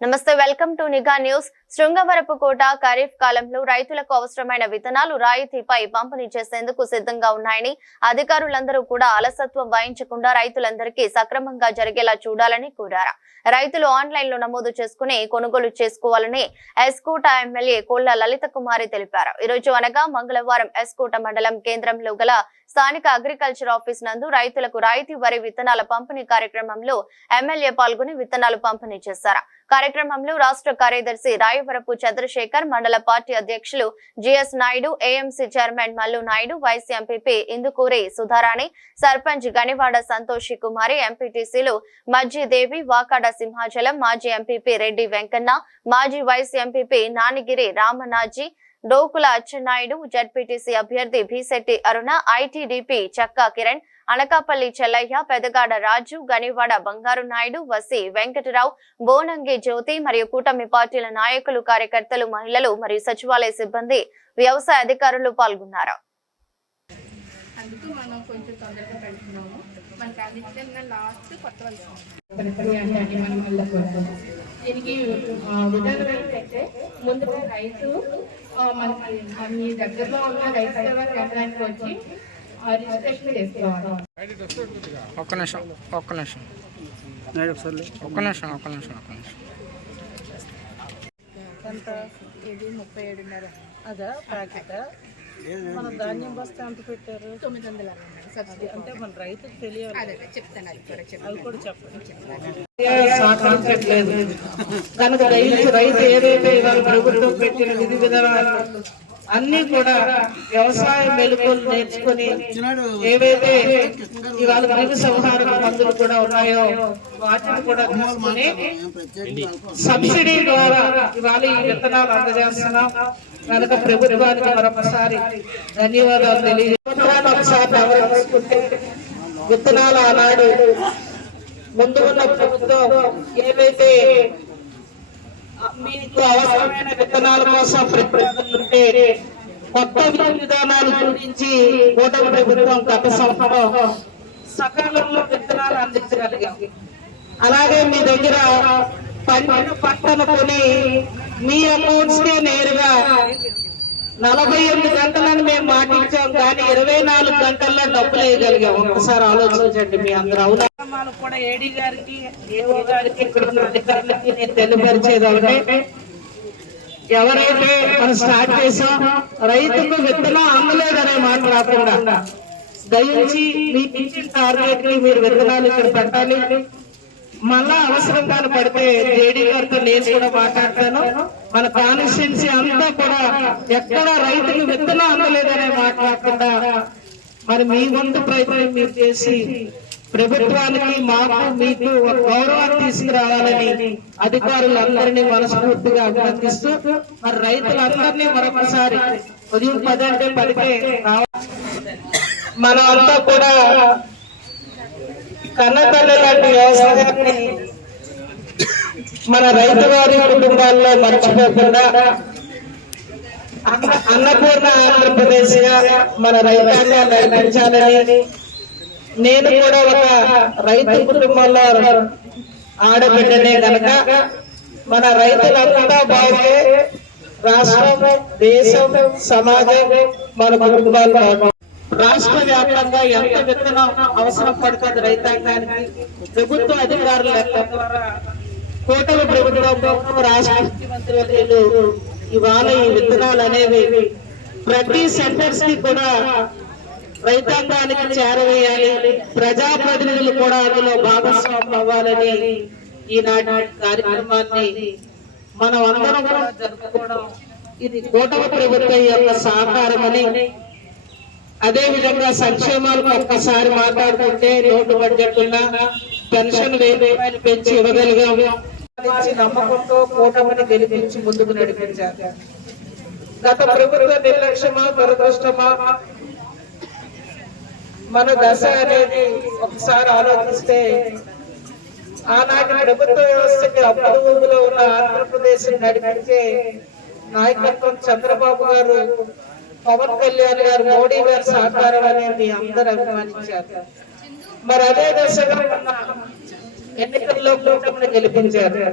నమస్తే welcome to నిఘా news Srungavarapu Kota kharif కాలంలో రైతులకు అవసరమైన విత్తనాలు రాయితీపై పంపిణీ చేసేందుకు సిద్ధంగా ఉన్నాయని అధికారులందరూ కూడా అలసత్వం వహించకుండా రైతులందరికీ సక్రమంగా జరిగేలా చూడాలని కోరారు. రైతులు ఆన్లైన్లో నమోదు చేసుకుని కొనుగోలు చేసుకోవాలని ఎస్కోట ఎమ్మెల్యే కోళ్ళ లలిత కుమారి తెలిపారు. ఈ రోజు అనగా మంగళవారం ఎస్కోట మండలం కేంద్రంలో గల స్థానిక అగ్రికల్చర్ ఆఫీస్ నందు రైతులకు రాయితీ వరి విత్తనాల పంపిణీ కార్యక్రమంలో ఎమ్మెల్యే పాల్గొని విత్తనాలు పంపిణీ చేశారు. కార్యక్రమంలో రాష్ట్ర కార్యదర్శి రాయవరపు చంద్రశేఖర్ మండల పార్టీ అధ్యక్షులు GS Naidu AMC chairman Mallu Naidu vice MPP Indukuri Sudharani sarpanch Ganivada Santoshi Kumari ఎంపీటీసీలు మజ్జిదేవి వాకాడ సింహాచలం మాజీ ఎంపీపీ రెడ్డి వెంకన్న మాజీ vice MPP Nanigiri Ramanaji Dokula Atchannaidu ZPTC అభ్యర్థి భీశెట్టి అరుణ ఐటీడీపీ చక్కా కిరణ్ అనకాపల్లి చెల్లయ్య పెదగాడ రాజు గనివాడ బంగారు నాయుడు వసి వెంకటరావు బోనంగి జ్యోతి మరియు కూటమి పార్టీల నాయకులు కార్యకర్తలు మహిళలు మరియు సచివాలయ సిబ్బంది వ్యవసాయ అధికారులు పాల్గొన్నారు. అందుకు మనం కొంచెం తొందరగా పెడుతున్నాము. మనకి అది ఇచ్చిన లాస్ట్ కొత్త వాళ్ళు దీనికి విధానం ఏంటంటే ముందుగా రైతు మనకి మీ దగ్గరలో ఉన్న రైతు సేవా కేంద్రానికి వచ్చి రిజిస్ట్రేషన్ చేసుకోవాలి. ఒక్క నిమిషం ఒక్క నిమిషం. ఒక్క నిమిషం ఒక్క నిమిషం ఒక్క నిమిషం. ఎంత ఇది ముప్పై ఏడున్నర. అదా ప్యాకెట్ మన ధాన్యం బస్తా ఎంత పెట్టారు? తొమ్మిది వందల అంటే మన రైతుకు తెలియాలి. అదే అదే చెప్తాను అది కూడా చెప్తాను. అవి కూడా చెప్పండి. సహకరించట్లేదు కనుక రైతు రైతు ఏదైతే ఇవాళ ప్రభుత్వం పెట్టిన విధి విధానాలు అన్ని కూడా వ్యవసాయ మెలకువలు నేర్చుకుని ఏవైతే ఇవాళ క్రిమి సంహారక మందులు కూడా ఉన్నాయో వాటిని కూడా తీసుకుని సబ్సిడీ ద్వారా ఇవాళ ఈ విత్తనాలు అందజేస్తున్నాం. కనుక ప్రభుత్వానికి మరొకసారి ధన్యవాదాలు తెలియజేస్తున్నాను ఒకసారి విత్తనాలు ఆనాడు ముందు ఉన్న ప్రభుత్వం ఏవైతే మీకు అవసరమైన విత్తనాల కోసం ప్రతిపాదనలుంటే కొత్త విధానాలు గురించి కూటమి ప్రభుత్వం గత సంవత్సరం సకాలంలో విత్తనాలు అందించగలిగాం. అలాగే మీ దగ్గర పండిన పట్టను కొని మీ అకౌంట్స్ కే నేరుగా నలభై ఎనిమిది గంటలను మేము మాటించాం కానీ ఇరవై నాలుగు గంటల్లో డబ్బులు వేయగలిగాం. ఒక్కసారి ఆలోచించండి మీ అందరూ. అవునా? కూడా ఏడీ గారికి ఏఓ గారికి ఇక్కడ అధికారులకి నేను తెలియపరిచేది ఒకటే ఎవరైతే మనం స్టార్ట్ చేసాం రైతుకు విత్తనం అందలేదనే మాట రాకుండా దయించి మీకు ఇచ్చిన టార్గెట్కి మీరు విత్తనాలు ఇక్కడ పెట్టాలి. మళ్ళా అవసరంగా పడితే జేడీ గారితో నేను కూడా మాట్లాడతాను. మన కాన్స్టిట్యున్సీ అంతా కూడా ఎక్కడ రైతులు విత్తనం అందలేదనే మాట్లాడకుండా మరి మీ వంతు ప్రయత్నం మీరు చేసి ప్రభుత్వానికి మాకు మీకు ఒక గౌరవాన్ని తీసుకురావాలని అధికారులందరినీ మనస్ఫూర్తిగా అభినందిస్తూ మరి రైతులందరినీ మరొకసారి ఉదయం పదంటే పడితే మనం అంతా కూడా కన్నతల్లి లాంటి వ్యవసాయాన్ని మన రైతు వారి కుటుంబాల్లో మర్చిపోకుండా అన్నపూర్ణ ఆంధ్రప్రదేశ్ మన రైతాంగాన్ని నడిపించాలని నేను కూడా ఒక రైతు కుటుంబంలో ఆడబిడ్డనే కనుక మన రైతులంతా బాగుంటే రాష్ట్రం దేశం సమాజం మన కుటుంబాలు రాష్ట్ర వ్యాప్తంగా ఎంత విత్తనం అవసరం పడుతుంది రైతాంగానికి? ప్రభుత్వ అధికారుల లెక్క. కూటమి ప్రభుత్వం రాష్ట్ర ముఖ్యమంత్రులు ఇవాళ ఈ విత్తనాలు అనేవి ప్రతి సెంటర్స్కి కూడా రైతాంగానికి చేరవేయాలి. ప్రజాప్రతినిధులు కూడా అందులో భాగస్వామ్యం అవ్వాలని ఈనాటి కార్యక్రమాన్ని మనం అందరం కూడా జరుపుకోవడం ఇది కూటమి ప్రభుత్వం యొక్క సహకారమని అదే విధంగా సంక్షేమాలకు ఒక్కసారి మాట్లాడుకుంటే రోడ్డు బడ్జెట్ ఉన్న పెన్షన్ వెయ్యి రూపాయలు పెంచి ఇవ్వగలిగాము. నమ్మకంతో కూటమిని గెలిపించి ముందుకు నడిపించారు. గత ప్రభుత్వ నిర్లక్ష్యమా దురదృష్టమా? మన దశ అనేది ఒకసారి ఆలోచిస్తే ఆనాటి ప్రభుత్వ వ్యవస్థకి అప్పటి ఉన్న ఆంధ్రప్రదేశ్ నడిపించే నాయకత్వం చంద్రబాబు గారు పవన్ కళ్యాణ్ గారు మోడీ గారు సహకారం అనేది అందరూ అభిమానించారు. మరి అదే దశగా ఎన్నికల్లో కూటమిని గెలిపించారు.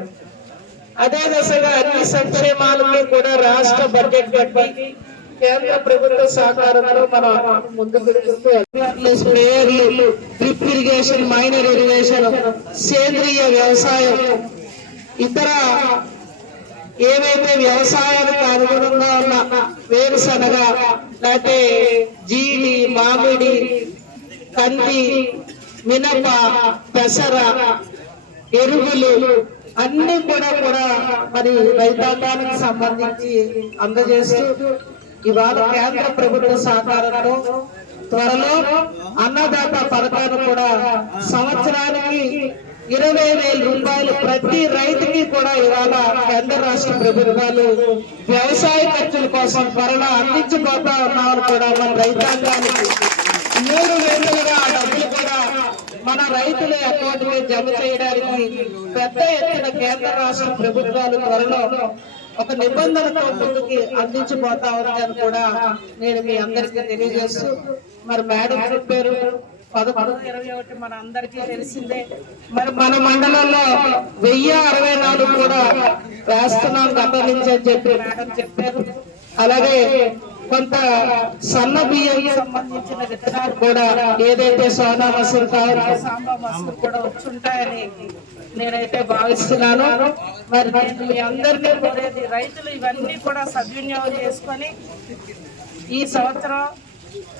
అదే దశగా అన్ని సంక్షేమాలకి కూడా రాష్ట్ర బడ్జెట్ పెట్టి కేంద్ర ప్రభుత్వ సహకారంతో మన ముందుకు స్ప్రేయర్లు డ్రిప్ ఇరిగేషన్ మైనర్ ఇరిగేషన్ సేంద్రియ వ్యవసాయం ఇతర ఏవైతే వ్యవసాయానికి అనుగుణంగా ఉన్న వేరుశనగ లేకపోతే జీడి మామిడి కంది మినప పెసర ఎరువులు అన్ని కూడా కూడా మరి రైతాంగానికి సంబంధించి అందజేస్తూ ఇవాళ కేంద్ర ప్రభుత్వ సహకారంతో త్వరలో అన్నదాత పథకాన్ని కూడా సంవత్సరానికి ఇరవై వేల రూపాయలు ప్రతి రైతుకి కూడా ఇవాళ కేంద్ర రాష్ట్ర ప్రభుత్వాలు వ్యవసాయ ఖర్చుల కోసం త్వరలో అందించబోతా ఉన్నామని కూడా మన రైతాంగానికి. మూడు వేలుగా ఆ డబ్బులు కూడా మన రైతుల అకౌంట్ మీద జమ చేయడానికి పెద్ద ఎత్తున కేంద్ర రాష్ట్ర ప్రభుత్వాలు త్వరలో ఒక నిబంధనతో ముందుకి అందించబోతా ఉన్నాయని కూడా నేను మీ అందరికీ తెలియజేస్తూ మరి మేడం చెప్పారు. పదకొండు ఇరవై ఒకటి మన అందరికీ తెలిసిందే. మరి మన మండలంలో వెయ్యి అరవై నాలుగు కూడా వేస్తున్నాం గత నుంచి అని చెప్పి మేడం చెప్పారు. అలాగే కొంత సన్న బియ్యం సంబంధించిన విత్తనాలు కూడా ఏదైతే సోనా మసూర్ కావచ్చు సాంబా మసూర్ కూడా వచ్చుంటాయని నేనైతే భావిస్తున్నాను. మరి నేను మీ అందరినీ కోరేది రైతులు ఇవన్నీ కూడా సద్వినియోగం చేసుకొని ఈ సంవత్సరం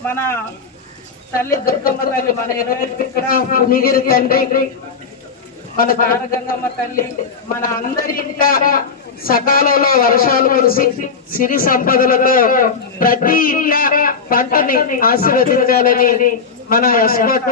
మన తల్లి దుర్గమ్మ తల్లి మన ఇరవై ఇక్కడ పునిగిరి తండ్రి మన తారగంగమ్మ తల్లి మన అందరి ఇంట సకాలంలో వర్షాలు కురిసి సిరి సంపదలతో ప్రతి ఇంట పంటని ఆశీర్వదించాలని మన ఎస్కోట్